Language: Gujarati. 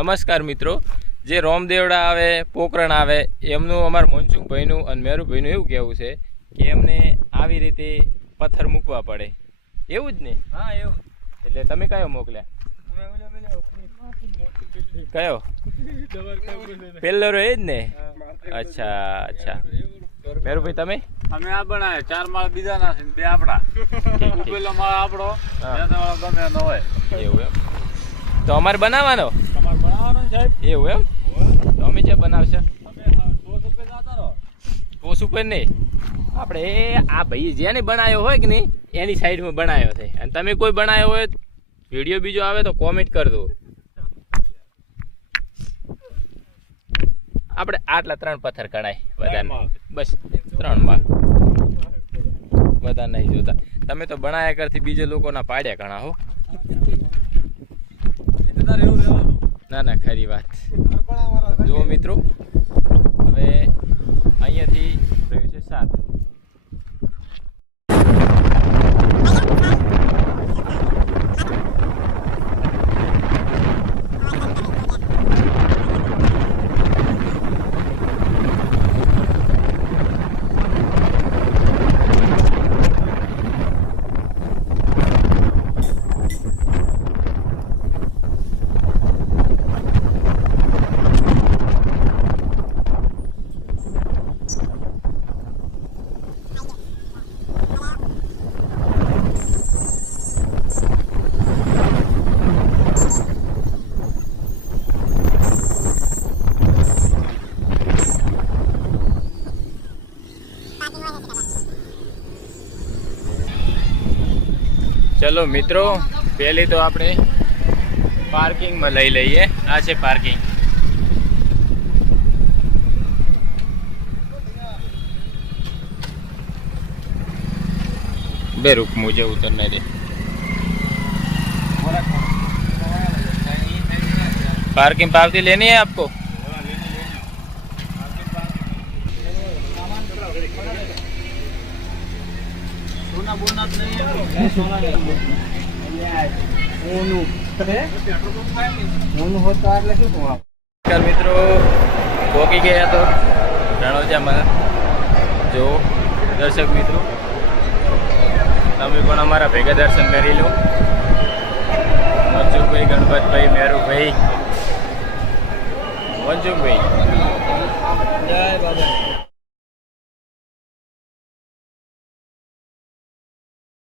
નમસ્કાર મિત્રો, જે રોમદેવડા આવે, પોકરણ આવે એમનું અમારા મોનસુખભાઈનું અને મેરુભાઈનું એવું કહેવું છે કે એમને આવી રીતે પથ્થર મૂકવા પડે, એવું જ ને? હા એવું. એટલે તમે કયો મોકલ્યા? કયો? પેલો એ જ ને? અચ્છા અચ્છા. મેરુભાઈ તમે? અમે આ બનાવે 4 માળ બીજા ના છે, 2 આપડા. પેલો માળ આપણો, ગમે એનો હોય. એવું એમ? તો અમારે બનાવવાનો? તમારે બનાવવાનો સાહેબ? એવું એમ? તો અમે જે બનાવશે તમે 100 રૂપિયા જતા રહો. પોસ ઉપર નહીં, આપણે આ ભાઈ જેને બનાવ્યો હોય કે નહીં એની સાઈડમાં બનાવ્યો છે. અને તમે કોઈ બનાવ્યો હોય વિડીયો બીજો આવે તો કોમેન્ટ કરજો. આપણે આટલા 3 પથ્થર કઢાય, બધા બસ 3 માળ, બધા નહીં જોતા. તમે તો બનાયા કરતી બીજા લોકોના પાડ્યા ઘણા હો. ના ના, ખરી વાત. જુઓ મિત્રો, હવે અહીંયાથી રહ્યું છે 7. ચલો મિત્રો, પહેલી તો આપણે પાર્કિંગમાં લઈ લઈએ. આ છે પાર્કિંગ. બે रुक मुझे उतरने दे. पार्किंग पावती लेनी है आपको? મિત્રો પહોંચી ગયા તો રણોજામાં. જો દર્શક મિત્રો, તમે પણ અમારા ભેગા દર્શન કરી લો. મનસુખભાઈ, ગણપતભાઈ, મેરુભાઈ, મનસુખભાઈ, જય બાબા.